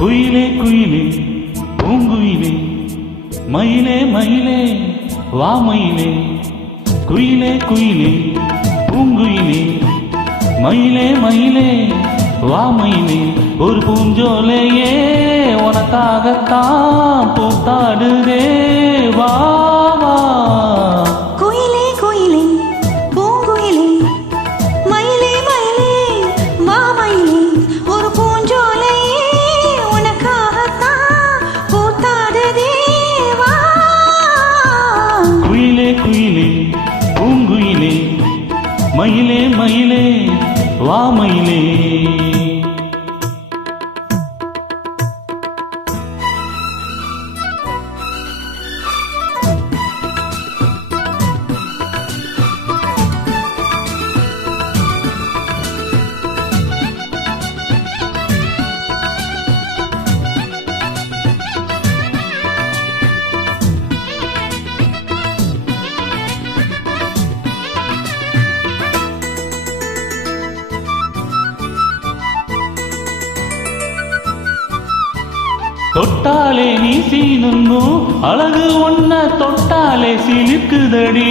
குயிலே குயிலே பூங்குயிலே மயிலே மயிலே வா மயிலே குயிலே குயிலே பூங்குயிலே மயிலே மயிலே வா மயிலே ஒரு பூஞ்சோலையே உனக்காகத்தான் பூத்தாடுதே வா வா குயிலே குயிலே பூங்குயிலே மயிலே மயிலே வா மயிலே ஒரு பூஞ்சோலையே உனக்காகத்தான் பூத்தாடுதே வா குயிலே குயிலே பூங்குயிலே மயிலே மயிலே வா மயிலே தொட்டாலே நீ சீனுன்னு அழகு ஒன்ன தொட்டாலே சிலிக்குதடி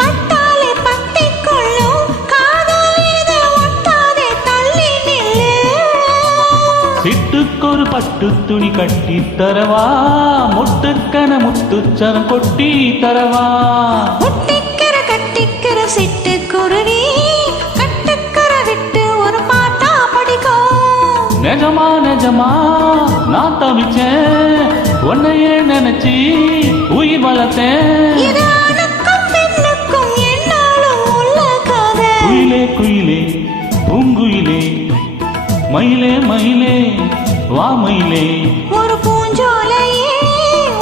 பட்டாலே பத்திக்குள்ளும் காதலித ஒட்டாதே தள்ளி நில்லு சிட்டுக்கொரு பட்டு துணி கட்டி தரவா முட்டுக்கன முத்துச்சரம் கொட்டி தரவா ஒட்டிக்கிற கட்டிக்கிற சிட்டுக்குருவி கட்டுக்கிற விட்டு ஒரு பாட்டா படிக்கும் நிஜமா நிஜமா நான் தவிச்சேன் உன்னையே நினைச்சி உயிர் வளர்த்தேன் இது ஆணுக்கும் பெண்ணுக்கும் என்னாலும் உள்ள கதை குயிலே குயிலே பூங்குயிலே மயிலே மயிலே வா மயிலே ஒரு பூஞ்சோலையே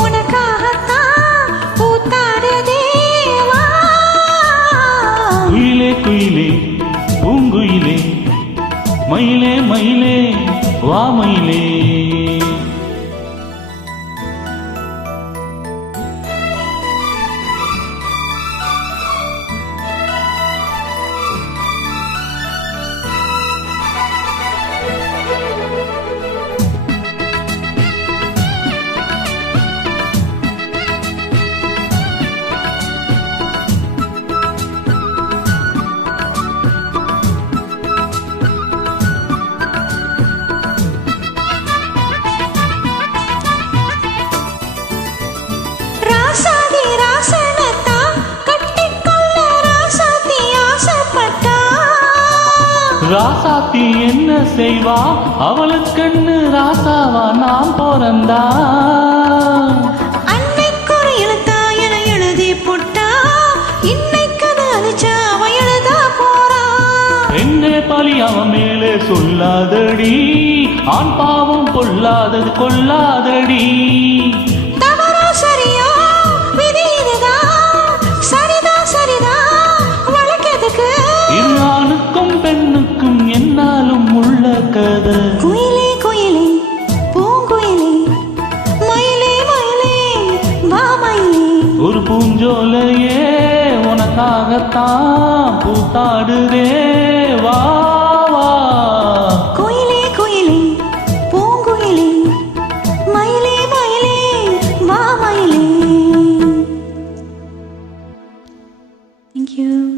உனக்காகத்தான் பூத்தாடுதே வா குயிலே குயிலே பூங்குயிலே மயிலே மயிலே வா மயிலே ராசாதி ராசனத்தான் கட்டிக்கொள்ள ராசாத்தி ஆசைப்பட்டா ராசாத்தி என்ன செய்வா அவளுக்கென்னு ராசாவா நாம் பிறந்தா அன்னைக்கொரு எழுத்தா என எழுதி போட்டா இன்னைக்கது அழிச்சா அவன் எழுதா போறா பெண்ணே பழி அவன் மேலே சொல்லாதடி ஆண் பாவம் பொல்லாதது கொல்லாதடி தவறா சரியோ விதி இதுதான் சரிதா சரிதா வழக்கெதுக்கு இரு ஆணுக்கும் பெண்ணுக்கும் என்னாலும் உள்ள கதை குயிலே குயிலே பூங்குயிலே மயிலே மயிலே வா மயிலே ஒரு பூஞ்சோலையே உனக்காகத்தான் பூத்தாடுதே வா வா குயிலே குயிலே பூங்குயிலே மயிலே மயிலே வா மயிலே. Thank you.